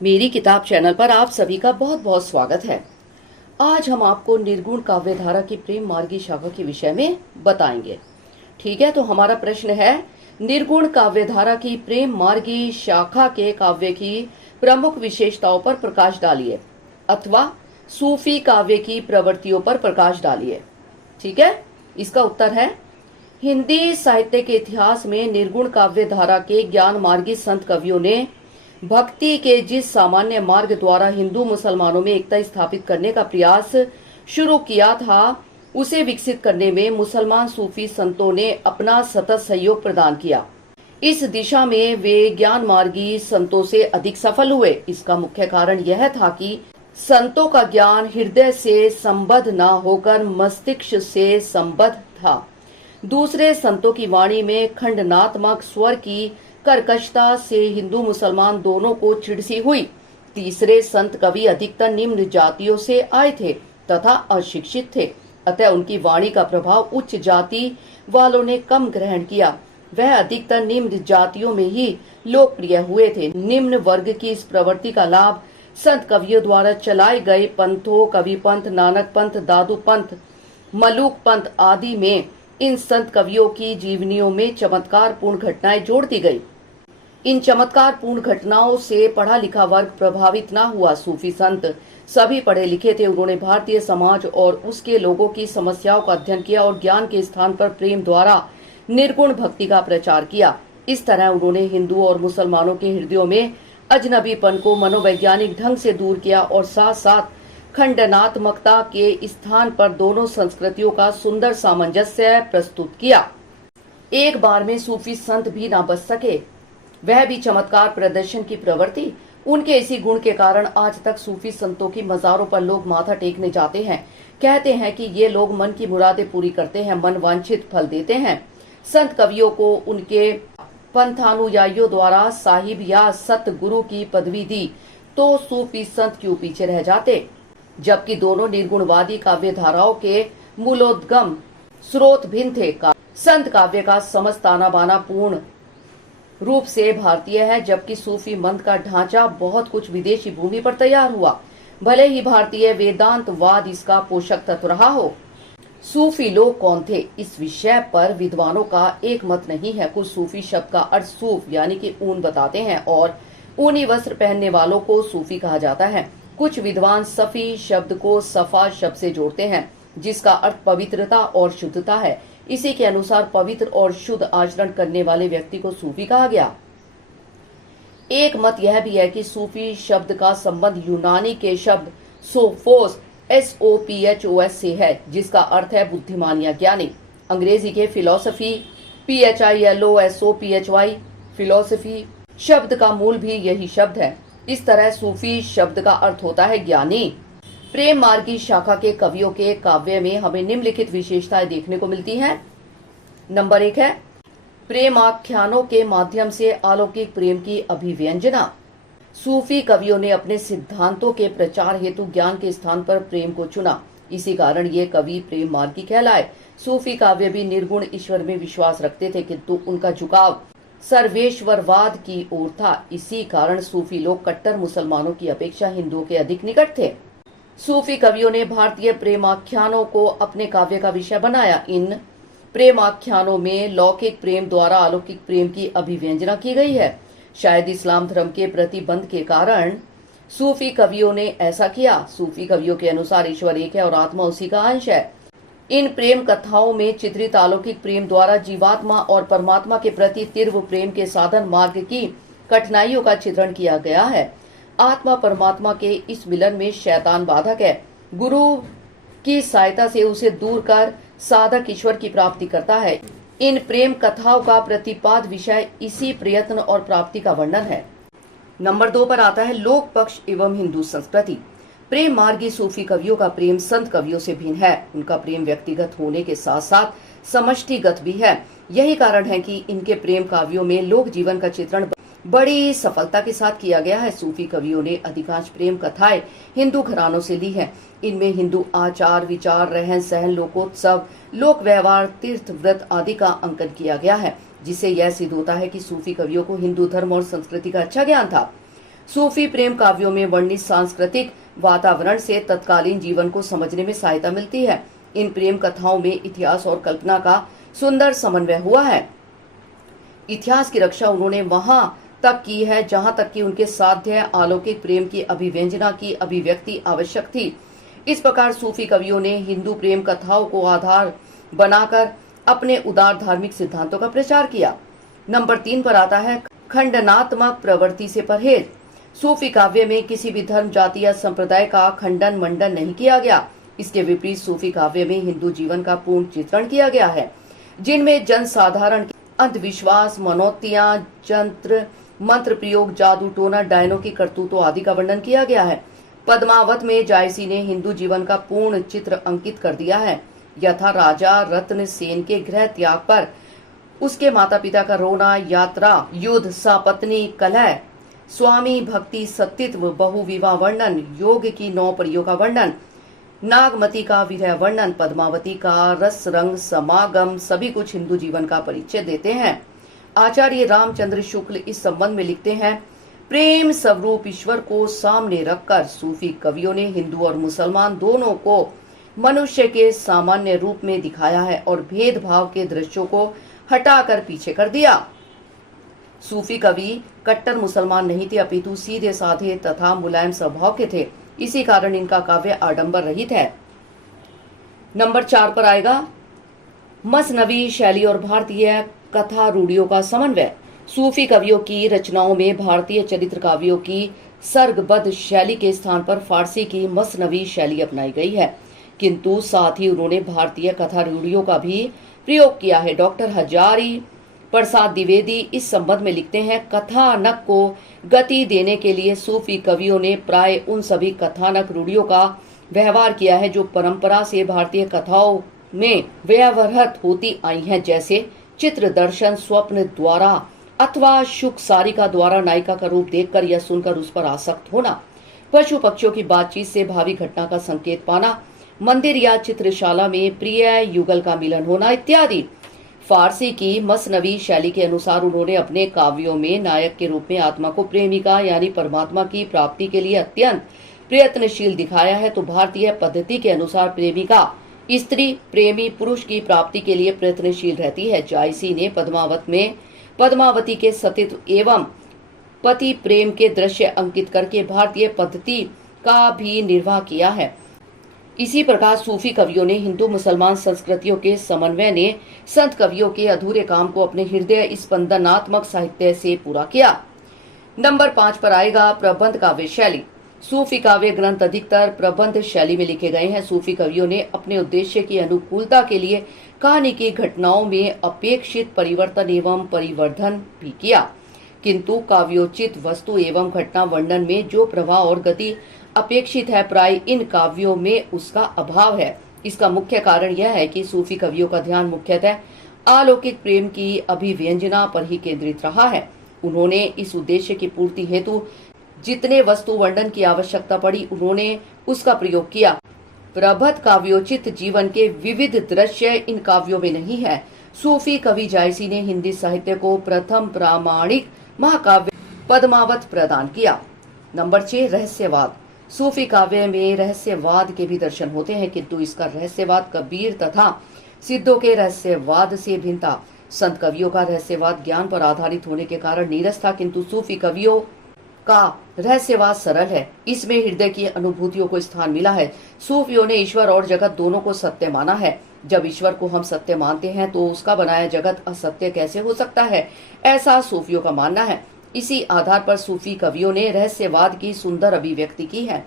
मेरी किताब चैनल पर आप सभी का बहुत बहुत स्वागत है। आज हम आपको निर्गुण काव्यधारा की प्रेम मार्गी शाखा के विषय में बताएंगे। ठीक है, तो हमारा प्रश्न है, निर्गुण काव्यधारा की प्रेम मार्गी शाखा के काव्य की प्रमुख विशेषताओं पर प्रकाश डालिए अथवा सूफी काव्य की प्रवृत्तियों पर प्रकाश डालिए। ठीक है, इसका उत्तर है, हिंदी साहित्य के इतिहास में निर्गुण काव्यधारा के ज्ञान मार्गी संत कवियों ने भक्ति के जिस सामान्य मार्ग द्वारा हिंदू मुसलमानों में एकता स्थापित करने का प्रयास शुरू किया था, उसे विकसित करने में मुसलमान सूफी संतों ने अपना सतत सहयोग प्रदान किया। इस दिशा में वे ज्ञान मार्गी संतों से अधिक सफल हुए। इसका मुख्य कारण यह था कि संतों का ज्ञान हृदय से संबद्ध न होकर मस्तिष्क से संबद्ध था। दूसरे संतों की वाणी में खंडनात्मक स्वर की कर्कशता से हिंदू मुसलमान दोनों को चिढ़ सी हुई। तीसरे संत कवि अधिकतर निम्न जातियों से आए थे तथा अशिक्षित थे, अतः उनकी वाणी का प्रभाव उच्च जाति वालों ने कम ग्रहण किया। वह अधिकतर निम्न जातियों में ही लोकप्रिय हुए थे। निम्न वर्ग की इस प्रवृत्ति का लाभ संत कवियों द्वारा चलाए गए पंथों, कवि पंथ, नानक पंथ, दादू पंथ, मलूक पंथ आदि में इन संत कवियों की जीवनियों में चमत्कार पूर्ण घटनाएं जोड़ दी गई। इन चमत्कार पूर्ण घटनाओं से पढ़ा लिखा वर्ग प्रभावित न हुआ। सूफी संत सभी पढ़े लिखे थे। उन्होंने भारतीय समाज और उसके लोगों की समस्याओं का अध्ययन किया और ज्ञान के स्थान पर प्रेम द्वारा निर्गुण भक्ति का प्रचार किया। इस तरह उन्होंने हिंदू और मुसलमानों के हृदयों में अजनबीपन को मनोवैज्ञानिक ढंग से दूर किया और साथ साथ खंडनात्मकता के स्थान पर दोनों संस्कृतियों का सुंदर सामंजस्य प्रस्तुत किया। एक बार में सूफी संत भी न बच सके, वह भी चमत्कार प्रदर्शन की प्रवृत्ति। उनके इसी गुण के कारण आज तक सूफी संतों की मजारों पर लोग माथा टेकने जाते हैं। कहते हैं कि ये लोग मन की मुरादें पूरी करते हैं, मन वांछित फल देते हैं। संत कवियों को उनके पंथानुयायियों द्वारा साहिब या सतगुरु की पदवी दी तो सूफी संत क्यों पीछे रह जाते, जबकि दोनों निर्गुणवादी काव्य धाराओं के मूलोद्गम स्रोत भिन्न थे। संत काव्य का समस्त ताना बाना पूर्ण रूप से भारतीय है, जबकि सूफी मंत्र का ढांचा बहुत कुछ विदेशी भूमि पर तैयार हुआ। भले ही भारतीय वेदांतवाद इसका पोषक तत्व रहा हो। सूफी लोग कौन थे, इस विषय पर विद्वानों का एक मत नहीं है। कुछ सूफी शब्द का अर्थ सूफ यानी कि ऊन बताते हैं और ऊनी वस्त्र पहनने वालों को सूफी कहा जाता है। कुछ विद्वान सफी शब्द को सफा शब्द से जोड़ते हैं, जिसका अर्थ पवित्रता और शुद्धता है। इसी के अनुसार पवित्र और शुद्ध आचरण करने वाले व्यक्ति को सूफी कहा गया। एक मत यह भी है कि सूफी शब्द का संबंध यूनानी के शब्द सोफोस SOPHOS से है, जिसका अर्थ है बुद्धिमान या ज्ञानी। अंग्रेजी के फिलोसफी PHILOSOPHY फिलोसफी शब्द का मूल भी यही शब्द है। इस तरह सूफी शब्द का अर्थ होता है ज्ञानी। प्रेम मार्गी शाखा के कवियों के काव्य में हमें निम्नलिखित विशेषताएं देखने को मिलती हैं। नंबर 1 है, प्रेमाख्यानों के माध्यम से अलौकिक प्रेम की अभिव्यंजना। सूफी कवियों ने अपने सिद्धांतों के प्रचार हेतु ज्ञान के स्थान पर प्रेम को चुना। इसी कारण ये कवि प्रेम मार्गी कहलाए। सूफी काव्य भी निर्गुण ईश्वर में विश्वास रखते थे, किंतु उनका झुकाव सर्वेश्वरवाद की ओर था। इसी कारण सूफी लोग कट्टर मुसलमानों की अपेक्षा हिंदुओं के अधिक निकट थे। सूफी कवियों ने भारतीय प्रेमाख्यानों को अपने काव्य का विषय बनाया। इन प्रेमाख्यानों में लौकिक प्रेम द्वारा अलौकिक प्रेम की अभिव्यंजना की गई है। शायद इस्लाम धर्म के प्रतिबंध के कारण सूफी कवियों ने ऐसा किया। सूफी कवियों के अनुसार ईश्वर एक है और आत्मा उसी का अंश है। इन प्रेम कथाओं में चित्रित अलौकिक प्रेम द्वारा जीवात्मा और परमात्मा के प्रति तीव्र प्रेम के साधन मार्ग की कठिनाइयों का चित्रण किया गया है। आत्मा परमात्मा के इस मिलन में शैतान बाधक है। गुरु की सहायता से उसे दूर कर साधक ईश्वर की प्राप्ति करता है। इन प्रेम कथाओं का प्रतिपाद विषय इसी प्रयत्न और प्राप्ति का वर्णन है। नंबर 2 पर आता है लोक पक्ष एवं हिंदू संस्कृति। प्रेम मार्गी सूफी कवियों का प्रेम संत कवियों से भिन्न है। उनका प्रेम व्यक्तिगत होने के साथ साथ समष्टिगत भी है। यही कारण है कि इनके प्रेम काव्यों में लोक जीवन का चित्रण बड़ी सफलता के साथ किया गया है। सूफी कवियों ने अधिकांश प्रेम कथाएं हिंदू घरानों से ली हैं। इनमें हिंदू आचार विचार, रहन सहन, लोकोत्सव, लोक व्यवहार, तीर्थ व्रत आदि का अंकन किया गया है, जिससे यह सिद्ध होता है कि सूफी कवियों को हिंदू धर्म और संस्कृति का अच्छा ज्ञान था। सूफी प्रेम काव्यों में वर्णित सांस्कृतिक वातावरण से तत्कालीन जीवन को समझने में सहायता मिलती है। इन प्रेम कथाओं में इतिहास और कल्पना का सुंदर समन्वय हुआ है। इतिहास की रक्षा उन्होंने वहां तक की है जहां तक कि उनके साध्य अलौकिक प्रेम की अभिव्यंजना की अभिव्यक्ति आवश्यक थी। इस प्रकार सूफी कवियों ने हिंदू प्रेम कथाओं को आधार बनाकर अपने उदार धार्मिक सिद्धांतों का प्रचार किया। नंबर 3 पर आता है खंडनात्मक प्रवृत्ति से परहेज। सूफी काव्य में किसी भी धर्म, जाति या संप्रदाय का खंडन मंडन नहीं किया गया। इसके विपरीत सूफी काव्य में हिंदू जीवन का पूर्ण चित्रण किया गया है, जिनमें जनसाधारण अंधविश्वास, मनोक्तियां, जंत्र मंत्र प्रयोग, जादू टोना, डायनों की करतूतों आदि का वर्णन किया गया है। पद्मावत में जायसी ने हिंदू जीवन का पूर्ण चित्र अंकित कर दिया है। यथा राजा रत्न सेन के गृह त्याग पर उसके माता पिता का रोना, यात्रा, युद्ध, सपत्नी कलह, स्वामी भक्ति, सतीत्व, बहु विवाह वर्णन, योग की 9 परियों का वर्णन, नागमती का विरह वर्णन, पद्मावती का रस रंग समागम, सभी कुछ हिंदू जीवन का परिचय देते हैं। आचार्य रामचंद्र शुक्ल इस संबंध में लिखते हैं, प्रेम स्वरूप ईश्वर को सामने रखकर सूफी कवियों ने हिंदू और मुसलमान दोनों को मनुष्य के सामान्य रूप में दिखाया है और भेदभाव के दृश्यों को हटाकर पीछे कर दिया। सूफी कवि कट्टर मुसलमान नहीं थे, अपितु सीधे साधे तथा मुलायम स्वभाव के थे। इसी कारण इनका काव्य आडंबर रहित है। नंबर 4 पर आएगा मसनवी शैली और भारतीय कथा रूढ़ियों का समन्वय। सूफी कवियों की रचनाओं में भारतीय चरित्र काव्यों की सर्गबद्ध शैली के स्थान पर फारसी की मसनवी शैली अपनाई गई है, किंतु साथ ही उन्होंने भारतीय कथा रूढ़ियों का भी प्रयोग किया है। डॉक्टर हजारी प्रसाद द्विवेदी इस संबंध में लिखते हैं, कथानक को गति देने के लिए सूफी कवियों ने प्राय उन सभी कथानक रूढ़ियों का व्यवहार किया है जो परंपरा से भारतीय कथाओं में व्यवहृत होती आई हैं, जैसे चित्र दर्शन, स्वप्न द्वारा अथवा शुक सारिका द्वारा नायिका का रूप देखकर या सुनकर उस पर आसक्त होना, पशु पक्षियों की बातचीत से भावी घटना का संकेत पाना, मंदिर या चित्रशाला में प्रिय युगल का मिलन होना इत्यादि। फारसी की मसनवी शैली के अनुसार उन्होंने अपने काव्यों में नायक के रूप में आत्मा को प्रेमिका यानी परमात्मा की प्राप्ति के लिए अत्यंत प्रयत्नशील दिखाया है, तो भारतीय पद्धति के अनुसार प्रेमिका स्त्री प्रेमी पुरुष की प्राप्ति के लिए प्रयत्नशील रहती है। जायसी ने पद्मावत में पद्मावती के सतीत्व एवं पति प्रेम के दृश्य अंकित करके भारतीय पद्धति का भी निर्वाह किया है। इसी प्रकार सूफी कवियों ने हिंदू मुसलमान संस्कृतियों के समन्वय ने संत कवियों के अधूरे काम को अपने हृदय स्पंदनात्मक साहित्य से पूरा किया। नंबर 5 पर आएगा प्रबंध काव्य शैली। सूफी काव्य ग्रंथ अधिकतर प्रबंध शैली में लिखे गए हैं। सूफी कवियों ने अपने उद्देश्य की अनुकूलता के लिए कहानी की घटनाओं में अपेक्षित परिवर्तन एवं परिवर्धन भी किया, किंतु काव्योचित वस्तु एवं घटना वर्णन में जो प्रवाह और गति अपेक्षित है, प्राय इन काव्यों में उसका अभाव है। इसका मुख्य कारण यह है कि सूफी कवियों का ध्यान मुख्यतः अलौकिक प्रेम की अभिव्यंजना पर ही केंद्रित रहा है। उन्होंने इस उद्देश्य की पूर्ति हेतु जितने वस्तु वर्णन की आवश्यकता पड़ी, उन्होंने उसका प्रयोग किया। प्रबंध काव्योचित जीवन के विविध दृश्य इन काव्यों में नहीं है। सूफी कवि जायसी ने हिंदी साहित्य को प्रथम प्रामाणिक महाकाव्य पद्मावत प्रदान किया। नंबर 6 रहस्यवाद। सूफी काव्य में रहस्यवाद के भी दर्शन होते हैं, किंतु इसका रहस्यवाद कबीर तथा सिद्धों के रहस्यवाद से भिन्न था। संत कवियों का रहस्यवाद ज्ञान पर आधारित होने के कारण नीरस था, किंतु सूफी कवियों का रहस्यवाद सरल है। इसमें हृदय की अनुभूतियों को स्थान मिला है। सूफियों ने ईश्वर और जगत दोनों को सत्य माना है। जब ईश्वर को हम सत्य मानते हैं तो उसका बनाया जगत असत्य कैसे हो सकता है, ऐसा सूफियों का मानना है। इसी आधार पर सूफी कवियों ने रहस्यवाद की सुंदर अभिव्यक्ति की है।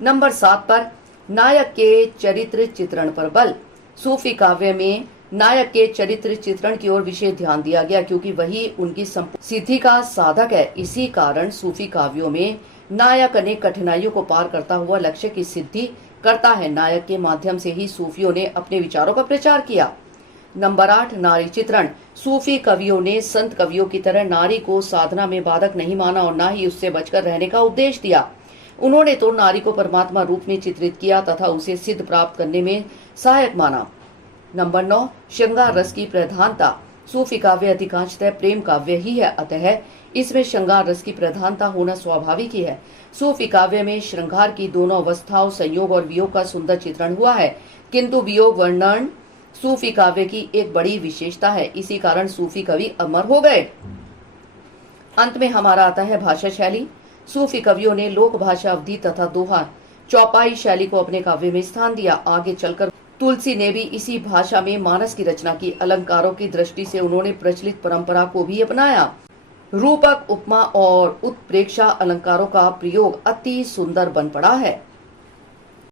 नंबर 7 पर नायक के चरित्र चित्रण पर बल। सूफी काव्य में नायक के चरित्र चित्रण की ओर विशेष ध्यान दिया गया, क्योंकि वही उनकी सिद्धि का साधक है। इसी कारण सूफी काव्यों में नायक अनेक कठिनाइयों को पार करता हुआ लक्ष्य की सिद्धि करता है। नायक के माध्यम से ही सूफियों ने अपने विचारों का प्रचार किया। नंबर 8 नारी चित्रण। सूफी कवियों ने संत कवियों की तरह नारी को साधना में बाधक नहीं माना और न ही उससे बचकर रहने का उपदेश दिया। उन्होंने तो नारी को परमात्मा रूप में चित्रित किया तथा उसे सिद्ध प्राप्त करने में सहायक माना। नंबर 9 श्रृंगार रस की प्रधानता। सूफी काव्य अधिकांशतः प्रेम काव्य ही है, अतः इसमें श्रृंगार रस की प्रधानता होना स्वाभाविक ही है। सूफी काव्य में श्रृंगार की दोनों अवस्थाओं, संयोग और वियोग का सुंदर चित्रण हुआ है, किंतु वियोग वर्णन सूफी काव्य की एक बड़ी विशेषता है। इसी कारण सूफी कवि अमर हो गए। अंत में हमारा आता है भाषा शैली। सूफी कवियों ने लोक भाषा, अवधि तथा दोहा, चौपाई शैली को अपने काव्य में स्थान दिया। आगे चलकर तुलसी ने भी इसी भाषा में मानस की रचना की। अलंकारों की दृष्टि से उन्होंने प्रचलित परंपरा को भी अपनाया। रूपक, उपमा और उत्प्रेक्षा अलंकारों का प्रयोग अति सुंदर बन पड़ा है।